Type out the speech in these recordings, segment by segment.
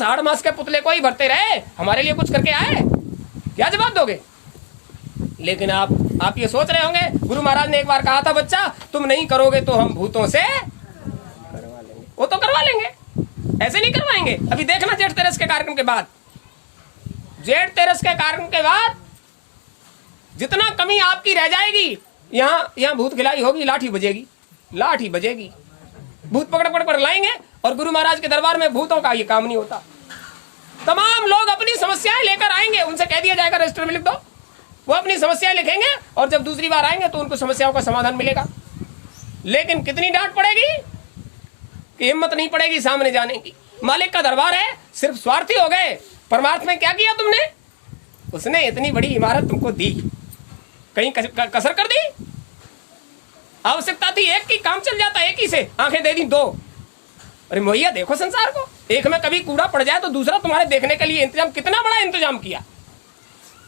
साढ़ मास के पुतले को ही भरते रहे, हमारे लिए कुछ करके आए, क्या जवाब दोगे? लेकिन आप ये सोच रहे होंगे गुरु महाराज ने एक बार कहा था, बच्चा तुम नहीं करोगे तो हम भूतों से करवा लेंगे। वो तो करवा लेंगे, ऐसे नहीं करवाएंगे। अभी देखना जेठ तेरस के कार्यक्रम के बाद, जेठ तेरस के कार्यक्रम के बाद जितना कमी आपकी रह जाएगी, यहाँ भूत खिलाई होगी, लाठी बजेगी, लाठी बजेगी, भूत पकड़ पकड़ कर लाएंगे। और गुरु महाराज के दरबार में भूतों का ये काम नहीं होता। तमाम लोग अपनी समस्याएं लेकर आएंगे, उनसे कह दिया जाएगा रजिस्टर में लिख दो, वो अपनी समस्याएं लिखेंगे और जब दूसरी बार आएंगे तो उनको समस्याओं का समाधान मिलेगा। लेकिन कितनी डांट पड़ेगी कि हिम्मत नहीं पड़ेगी सामने जाने की। मालिक का दरबार है, सिर्फ स्वार्थी हो गए। परमार्थ में क्या किया तुमने? उसने इतनी बड़ी इमारत तुमको दी, कहीं कसर कर दी? आवश्यकता थी एक की, काम चल जाता एक ही से, आंखें दे दी दो। अरे मोहिया देखो संसार को, एक में कभी कूड़ा पड़ जाए तो दूसरा तुम्हारे देखने के लिए इंतजाम, कितना बड़ा इंतजाम किया।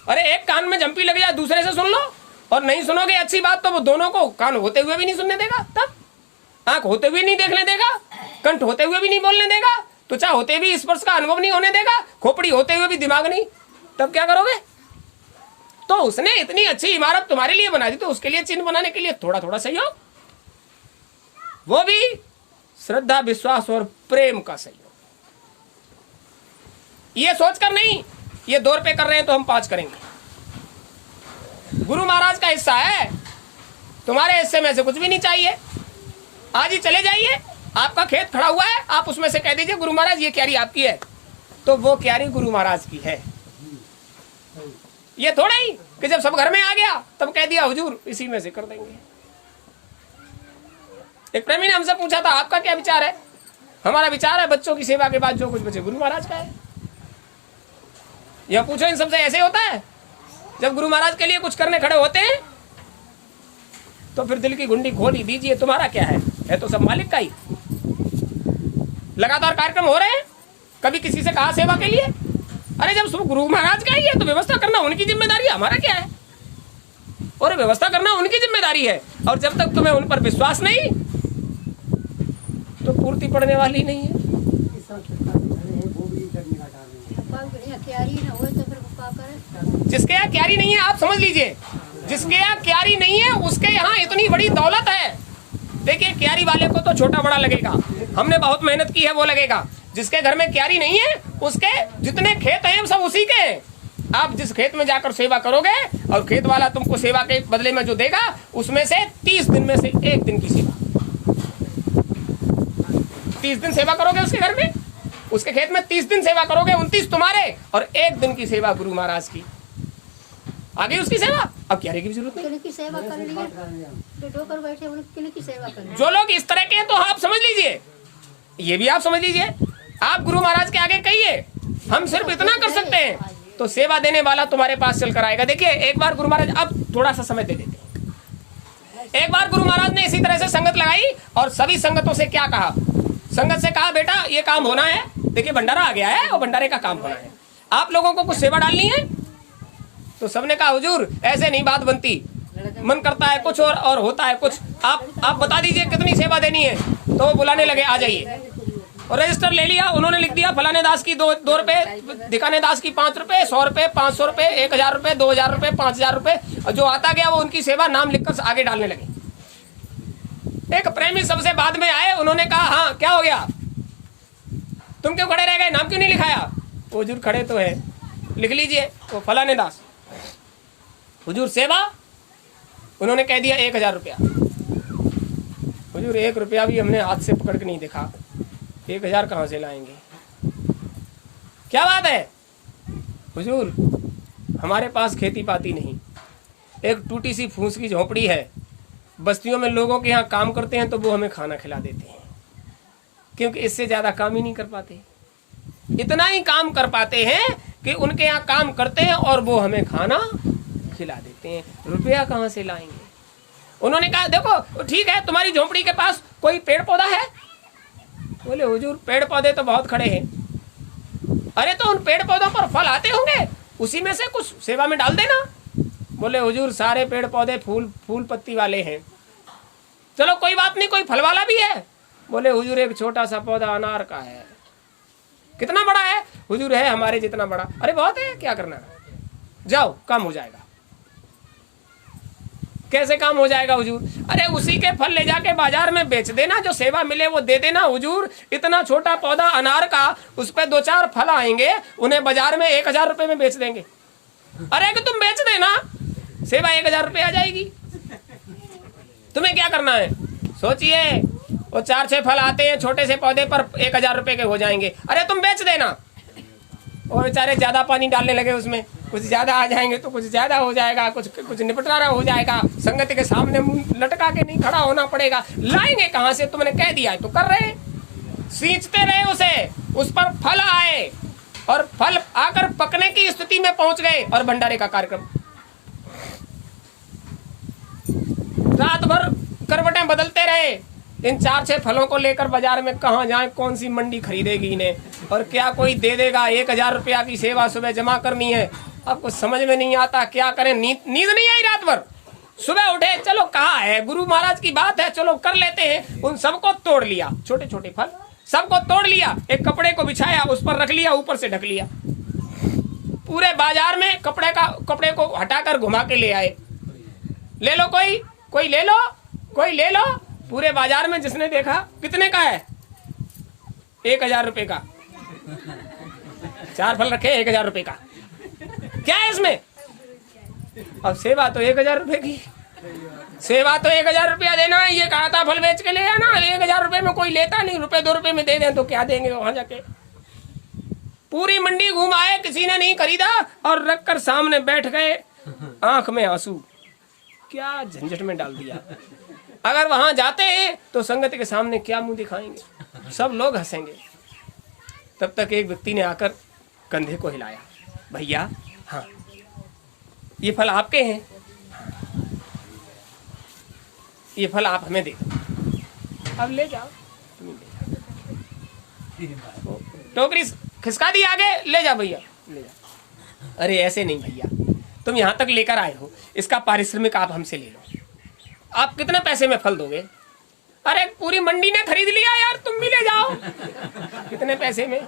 अरे एक कान में जंपी लग जाए दूसरे से सुन लो, और नहीं सुनोगे अच्छी बात तो वो दोनों को कान होते हुए भी नहीं सुनने देगा, तब आंख होते हुए नहीं देखने देगा, कंठ होते हुए भी नहीं बोलने देगा, त्वचा होते भी स्पर्श का अनुभव नहीं होने देगा, खोपड़ी होते हुए भी दिमाग नहीं, तब क्या करोगे? तो उसने इतनी अच्छी इमारत तुम्हारे लिए बना दी, तो उसके लिए चिन्ह बनाने के लिए थोड़ा थोड़ा सहयोग, वो भी श्रद्धा विश्वास और प्रेम का सहयोग। ये सोचकर नहीं ये 2 रुपए कर रहे हैं तो हम 5 करेंगे। गुरु महाराज का हिस्सा है, तुम्हारे हिस्से में से कुछ भी नहीं चाहिए। आज ही चले जाइए, आपका खेत खड़ा हुआ है, आप उसमें से कह दीजिए गुरु महाराज ये क्यारी आपकी है, तो वो क्यारी गुरु महाराज की है। ये थोड़ा ही कि जब सब घर में आ गया तब कह दिया हुजूर इसी में से कर देंगे। एक प्रेमी ने हमसे पूछा था आपका क्या विचार है? हमारा विचार है बच्चों की सेवा के बाद जो कुछ बचे गुरु महाराज का है। यह पूछो इन सबसे ऐसे होता है, जब गुरु महाराज के लिए कुछ करने खड़े होते हैं तो फिर दिल की गुंडी खोल ही दीजिए, तुम्हारा क्या है तो सब मालिक का ही। लगातार कार्यक्रम हो रहे हैं, कभी किसी से कहा सेवा के लिए? अरे जब सब गुरु महाराज का ही है तो व्यवस्था करना उनकी जिम्मेदारी है, हमारा क्या है? और व्यवस्था करना उनकी जिम्मेदारी है, और जब तक तुम्हें उन पर विश्वास नहीं तो पूर्ति पड़ने वाली नहीं है। जिसके यहाँ क्यारी नहीं है, आप समझ लीजिए, जिसके यहाँ क्यारी नहीं है उसके यहाँ इतनी बड़ी दौलत है। देखिए क्यारी वाले को तो छोटा बड़ा लगेगा, हमने बहुत मेहनत की है वो लगेगा। जिसके घर में क्यारी नहीं है उसके जितने खेत हैं सब उसी के हैं। आप जिस खेत में जाकर सेवा करोगे और खेत वाला तुमको सेवा के बदले में जो देगा उसमें से 30 दिन में से 1 दिन की सेवा, 30 दिन सेवा करोगे उसके घर में, उसके खेत में 30 दिन सेवा करोगे, 29 तुम्हारे और 1 दिन की सेवा गुरु महाराज की। आगे उसकी सेवा, अब क्यारे की भी जरूरत नहीं। की सेवा कर लिए, बैठे की सेवा कर। जो लोग इस तरह के हैं तो आप समझ लीजिए, ये भी आप समझ लीजिए, आप गुरु महाराज के आगे कहिए हम सिर्फ इतना कर सकते हैं, तो सेवा देने वाला तुम्हारे पास चल कर आएगा। देखिए एक बार गुरु महाराज, अब थोड़ा सा समय दे देते हैं। एक बार गुरु महाराज ने इसी तरह से संगत लगाई और सभी संगतों से क्या कहा? संगत से कहा बेटा ये काम होना है, देखिए भंडारा आ गया है और भंडारे का काम होना है, आप लोगों को कुछ सेवा डालनी है। तो सबने कहा हुजूर ऐसे नहीं बात बनती, मन करता है कुछ और होता है कुछ, आप बता दीजिए कितनी सेवा देनी है। तो वो बुलाने लगे आ जाइए, और रजिस्टर ले लिया, उन्होंने लिख दिया फलाने दास की 2 रुपए, दिखाने दास की 5 रुपए, 100 रुपए, 500 रुपए, 1000 रुपए, 2000 रुपए, 5000 रुपए, और जो आता गया वो उनकी सेवा नाम लिखकर आगे डालने लगे। एक प्रेमी सबसे बाद में आए, उन्होंने कहा हाँ क्या हो गया, तुम क्यों खड़े रह गए, नाम क्यों नहीं लिखाया? हुजूर खड़े तो है, लिख लीजिए। वो फलाने दास, हुजूर सेवा, उन्होंने कह दिया 1000 रुपया। हुजूर 1 रुपया भी हमने हाथ से पकड़ के नहीं देखा, 1000 कहाँ से लाएंगे, क्या बात है? हुजूर हमारे पास खेती पाती नहीं, एक टूटी सी फूस की झोपड़ी है, बस्तियों में लोगों के यहाँ काम करते हैं तो वो हमें खाना खिला देते हैं, क्योंकि इससे ज्यादा काम ही नहीं कर पाते। इतना ही काम कर पाते हैं कि उनके यहाँ काम करते हैं और वो हमें खाना खिला देते हैं, रुपया कहाँ से लाएंगे? उन्होंने कहा देखो ठीक है, तुम्हारी झोपड़ी के पास कोई पेड़ पौधा है? बोले हुजूर पेड़ पौधे तो बहुत खड़े हैं। अरे तो उन पेड़ पौधों पर फल आते होंगे, उसी में से कुछ सेवा में डाल देना। बोले हुजूर सारे पेड़ पौधे फूल पत्ती वाले हैं। चलो कोई बात नहीं, कोई फल वाला भी है? बोले हुजूर एक छोटा सा पौधा अनार का है। कितना बड़ा है? हुजूर है हमारे जितना बड़ा। अरे बहुत है, क्या करना है, जाओ काम हो जाएगा। कैसे काम हो जाएगा हुजूर? अरे उसी के फल ले जाके बाजार में बेच देना, जो सेवा मिले वो दे देना हुजूर। इतना छोटा पौधा अनार का, उस पर 2-4 फल आएंगे, उन्हें बाजार में 1000 रुपए में बेच देंगे। अरे कि तुम बेच देना, सेवा 1000 रुपये आ जाएगी। तुम्हें क्या करना है? सोचिए, वो 4-6 फल आते हैं छोटे से पौधे पर, 1000 रुपए के हो जाएंगे। अरे तुम बेच देना। और बेचारे ज्यादा पानी डालने लगे उसमें, कुछ ज्यादा आ जाएंगे तो कुछ ज्यादा हो जाएगा, कुछ निपटारा हो जाएगा। संगत के सामने मुंह लटका के नहीं खड़ा होना पड़ेगा। लाएंगे कहां से? तुमने कह दिया है तो कर रहे। सींचते रहे उसे, उस पर फल आए और फल आकर पकने की स्थिति में पहुंच गए और भंडारे का कार्यक्रम। रात भर करवटें बदलते रहे। इन 4-6 फलों को लेकर बाजार में कहाँ जाए, कौन सी मंडी खरीदेगी इन्हें, और क्या कोई दे देगा? 1000 रुपया की सेवा सुबह जमा करनी है। अब कुछ समझ में नहीं आता, क्या करें? नींद नहीं आई रात भर। सुबह उठे, चलो कहा है गुरु महाराज की बात है, चलो कर लेते हैं। उन सबको तोड़ लिया, छोटे छोटे फल सबको तोड़ लिया, एक कपड़े को बिछाया, उस पर रख लिया, ऊपर से ढक लिया। पूरे बाजार में कपड़े को हटाकर घुमा के ले आए। ले लो कोई ले लो, कोई ले लो। पूरे बाजार में जिसने देखा, कितने का है? 1000 रुपए का। 4 फल रखे, 1000 रुपए का। क्या है इसमें? अब सेवा तो 1000 रुपए की, सेवा तो 1000 रुपया देना है। ये कहा था फल बेच के ले आना, 1000 रुपए में कोई लेता नहीं। ₹2 में दे दें तो क्या देंगे वहां जाके? पूरी मंडी घूम आए, किसी ने नहीं खरीदा और रखकर सामने बैठ गए, आंख में आंसू। क्या झंझट में डाल दिया। अगर वहां जाते हैं तो संगत के सामने क्या मुंह दिखाएंगे? सब लोग हंसेंगे। तब तक एक व्यक्ति ने आकर कंधे को हिलाया, भैया हाँ ये फल आपके हैं, ये फल आप हमें दे दो, अब ले जाओ, टोकरी खिसका दी आगे, ले जा भैया ले जा। अरे ऐसे नहीं भैया, तुम यहाँ तक लेकर आए हो, इसका पारिश्रमिक आप हमसे ले लो। आप कितने पैसे में फल दोगे? अरे पूरी मंडी ने खरीद लिया यार, तुम भी ले जाओ। कितने पैसे में?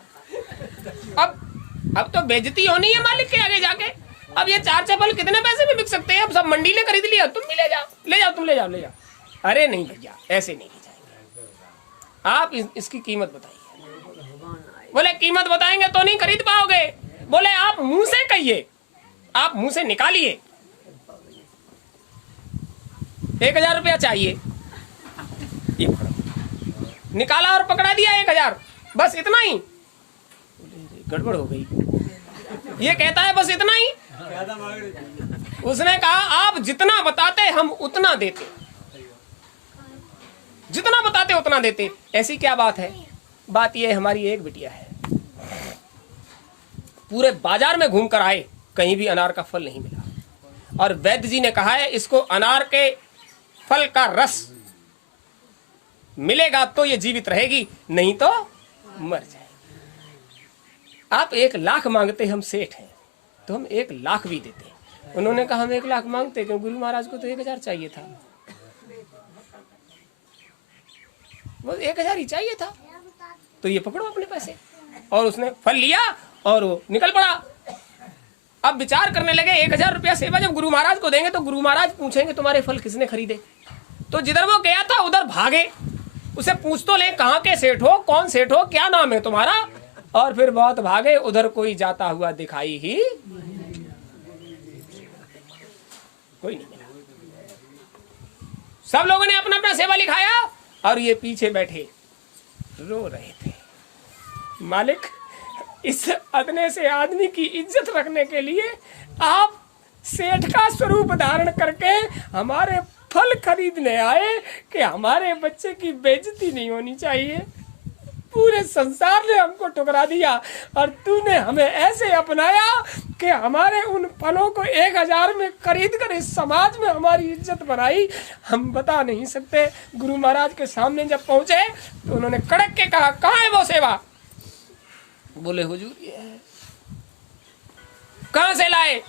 अब तो बेइज्जती होनी है मालिक के आगे जाके। अब ये 4 फल कितने पैसे में बिक सकते हैं? अब सब मंडी ने खरीद लिया, तुम भी ले जाओ, ले जाओ, तुम ले जाओ, ले जाओ। अरे नहीं भैया, ऐसे नहीं ले जाएंगे, आप इसकी कीमत बताइए। बोले कीमत बताएंगे तो नहीं खरीद पाओगे। बोले आप मुंह से कहिए, आप मुंह से निकालिए, 1000 रुपया चाहिए। ये निकाला और पकड़ा दिया 1000, बस इतना ही। गड़बड़ हो गई। ये कहता है बस इतना ही। उसने कहा आप जितना बताते हम उतना देते, जितना बताते उतना देते। ऐसी क्या बात है? बात यह हमारी एक बिटिया है, पूरे बाजार में घूम कर आए, कहीं भी अनार का फल नहीं मिला। और वैद्य जी ने कहा है इसको अनार के फल का रस मिलेगा तो ये जीवित रहेगी, नहीं तो मर जाएगी। आप 1 लाख मांगते, हम सेठ हैं तो हम 1 लाख भी देते। उन्होंने कहा हम 1 लाख मांगते क्यों? गुरु महाराज को तो 1000 चाहिए था, वो 1000 ही चाहिए था, तो ये पकड़ो अपने पैसे। और उसने फल लिया और वो निकल पड़ा। अब विचार करने लगे 1000 रुपया सेवा जब गुरु महाराज को देंगे तो गुरु महाराज पूछेंगे तुम्हारे फल किसने खरीदे। तो जिधर वो गया था उधर भागे, उसे पूछ तो ले कहाँ के सेठ हो, कौन सेठ हो, क्या नाम है तुम्हारा। और फिर बहुत भागे, उधर कोई जाता हुआ दिखाई ही कोई नहीं मिला। सब लोगों ने अपना अपना सेवा लिखाया और ये पीछे बैठे रो रहे थे। मालिक, इस अदने से आदमी की इज्जत रखने के लिए आप सेठ का स्वरूप धारण करके हमारे फल खरीदने आए कि हमारे बच्चे की बेइज्जती नहीं होनी चाहिए। पूरे संसार ने हमको ठुकरा दिया और तूने हमें ऐसे अपनाया कि हमारे उन फलों को 1000 में खरीद कर इस समाज में हमारी इज्जत बनाई। हम बता नहीं सकते। गुरु महाराज के सामने जब पहुंचे तो उन्होंने कड़क के कहा कहाँ है वो सेवा? बोले हुजूर ये है। कहाँ से लाए?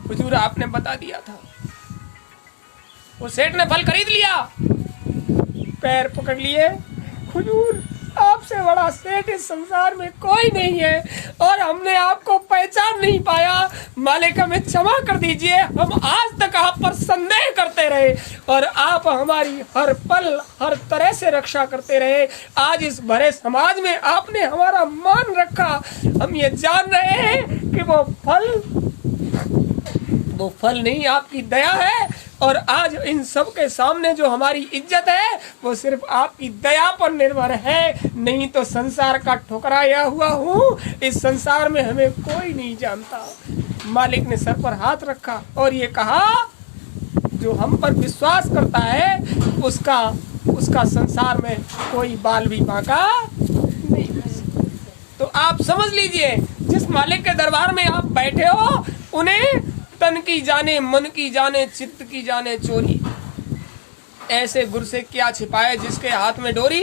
हुजूर आपने बता दिया था। वो सेठ ने फल खरीद लिया, पैर पकड़ लिए, हुजूर आप आपसे बड़ा सेठ इस संसार में कोई नहीं है और हमने आपको पहचान नहीं पाया। मालिक हमें क्षमा कर दीजिए, हम आज तक आप पर संदेह करते रहे और आप हमारी हर पल हर तरह से रक्षा करते रहे। आज इस भरे समाज में आपने हमारा मान रखा। हम ये जान रहे हैं कि वो फल नहीं, आपकी दया है। और आज इन सब के सामने जो हमारी इज्जत है वो सिर्फ आपकी दया पर निर्भर है, नहीं तो संसार का ठुकराया हुआ हूँ। इस संसार में हमें कोई नहीं जानता। मालिक ने सर पर हाथ रखा और ये कहा, जो हम पर विश्वास करता है उसका संसार में कोई बाल भी बांका नहीं। तो आप समझ लीजिए, जिस मालिक के दरबार में आप बैठे हो, उन्हें तन की जाने, मन की जाने, चित्त की जाने चोरी। ऐसे गुर से क्या छिपाए जिसके हाथ में डोरी,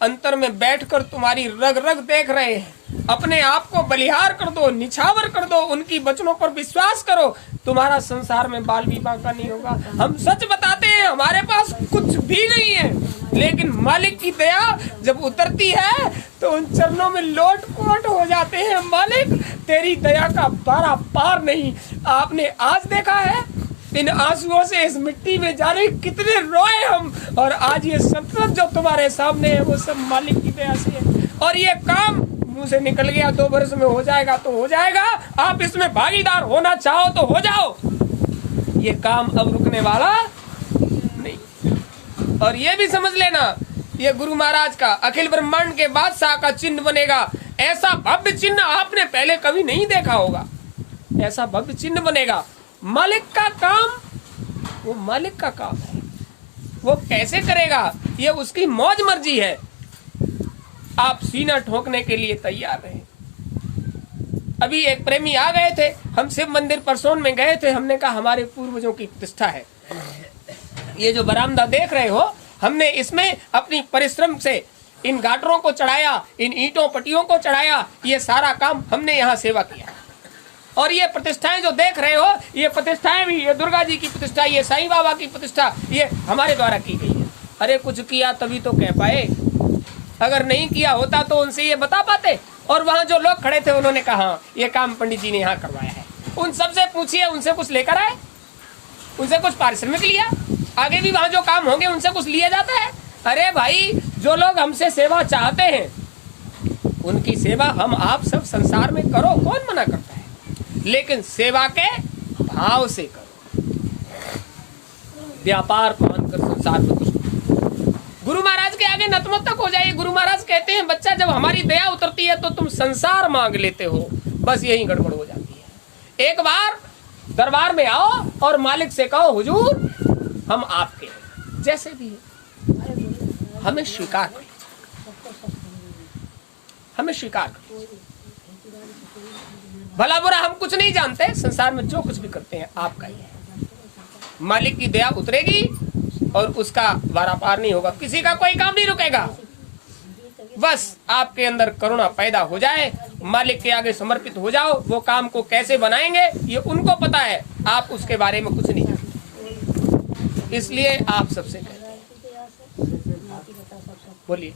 अंतर में बैठकर तुम्हारी रग रग देख रहे हैं। अपने आप को बलिहार कर दो, निछावर कर दो, उनकी वचनों पर विश्वास करो, तुम्हारा संसार में बाल भी बांका नहीं होगा। हम सच बताते हैं, हमारे पास कुछ भी नहीं है, लेकिन मालिक की दया जब उतरती है तो उन चरणों में लोट पोट हो जाते हैं। मालिक तेरी दया का पारा पार नहीं। आपने आज देखा है, इन आंसुओं से इस मिट्टी में जाने कितने रोए हम, और आज ये सब जो तुम्हारे सामने है वो सब मालिक की दया से है। और ये काम मुंह से निकल गया 2 वर्ष में हो जाएगा तो हो जाएगा, आप इसमें भागीदार होना चाहो तो हो जाओ। ये काम अब रुकने वाला नहीं। और ये भी समझ लेना, ये गुरु महाराज का अखिल ब्रह्मांड के बादशाह का चिन्ह बनेगा। ऐसा भव्य चिन्ह आपने पहले कभी नहीं देखा होगा। ऐसा भव्य चिन्ह बनेगा। मालिक का काम, वो मालिक का काम है, वो कैसे करेगा ये उसकी मौज मर्जी है। आप सीना ठोकने के लिए तैयार रहे। अभी एक प्रेमी आ गए थे, हम शिव मंदिर परसोन में गए थे। हमने कहा हमारे पूर्वजों की प्रतिष्ठा है, ये जो बरामदा देख रहे हो, हमने इसमें अपनी परिश्रम से इन गाटरों को चढ़ाया, इन ईंटों पट्टियों को चढ़ाया, ये सारा काम हमने यहाँ सेवा किया। और ये प्रतिष्ठाएं जो देख रहे हो, ये प्रतिष्ठाएं भी, ये दुर्गा जी की प्रतिष्ठा, ये साईं बाबा की प्रतिष्ठा, ये हमारे द्वारा की गई है। अरे कुछ किया तभी तो कह पाए, अगर नहीं किया होता तो उनसे ये बता पाते। और वहाँ जो लोग खड़े थे उन्होंने कहा ये काम पंडित जी ने यहाँ करवाया है। उन सबसे पूछिए, उनसे कुछ लेकर आए, उनसे कुछ पारिश्रमिक लिया। आगे भी वहाँ जो काम होंगे उनसे कुछ लिया जाता है। अरे भाई, जो लोग हमसे सेवा चाहते हैं उनकी सेवा हम आप सब संसार में करो, कौन मना करता है, लेकिन सेवा के भाव से करो। व्यापार मानकर संसार में कुछ। गुरु महाराज के आगे नतमस्तक हो जाइए। गुरु महाराज कहते हैं, बच्चा जब हमारी दया उतरती है तो तुम संसार मांग लेते हो। बस यही गड़बड़ हो जाती है। एक बार दरबार में आओ और मालिक से कहो, हुजूर हम आपके हैं, जैसे भी है हमें स्वीकार करें, हमें स्वीकार करें। भला बुरा हम कुछ नहीं जानते, संसार में जो कुछ भी करते हैं आपका ही है। मालिक की दया उतरेगी और उसका वारा पार नहीं होगा, किसी का कोई काम नहीं रुकेगा। बस आपके अंदर करुणा पैदा हो जाए, मालिक के आगे समर्पित हो जाओ। वो काम को कैसे बनाएंगे ये उनको पता है, आप उसके बारे में कुछ नहीं जानते। इसलिए आप सबसे कहते हैं, बोलिए।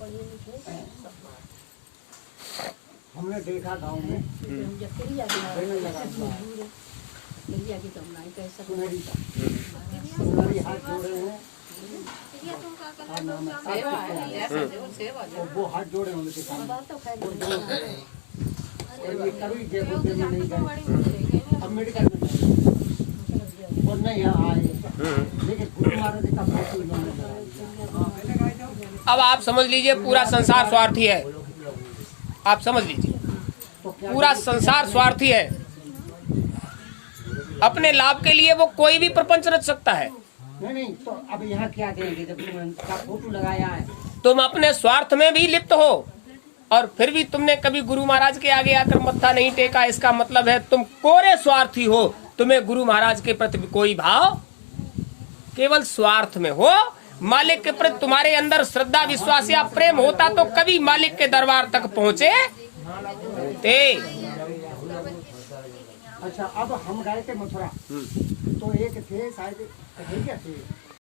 हमने देखा गांव में सुनहरी हाथ जोड़े हैं, वो हाथ जोड़े उनके सामने, और ये कभी देखो में नहीं गए, अब मेडिकल में वो नहीं यहाँ आए, लेकिन गुरु महाराज का फोटो इन्होंने लगाया। अब आप समझ लीजिए, पूरा संसार स्वार्थी है। आप समझ लीजिए, पूरा संसार स्वार्थी है। अपने लाभ के लिए वो कोई भी प्रपंच रच सकता है। नहीं, तो अब यहाँ क्या देंगे जब का फोटो लगाया है। तुम अपने स्वार्थ में भी लिप्त हो और फिर भी तुमने कभी गुरु महाराज के आगे आकर मत्था नहीं टेका। इसका मतलब है तुम कोरे स्वार्थी हो। तुम्हें गुरु महाराज के प्रति कोई भाव, केवल स्वार्थ में हो। मालिक के प्रति तुम्हारे अंदर श्रद्धा, विश्वास या प्रेम होता तो कभी मालिक के दरबार तक पहुंचे थे। अच्छा, अब हम गए थे मथुरा, तो एक थे शायद, क्या थे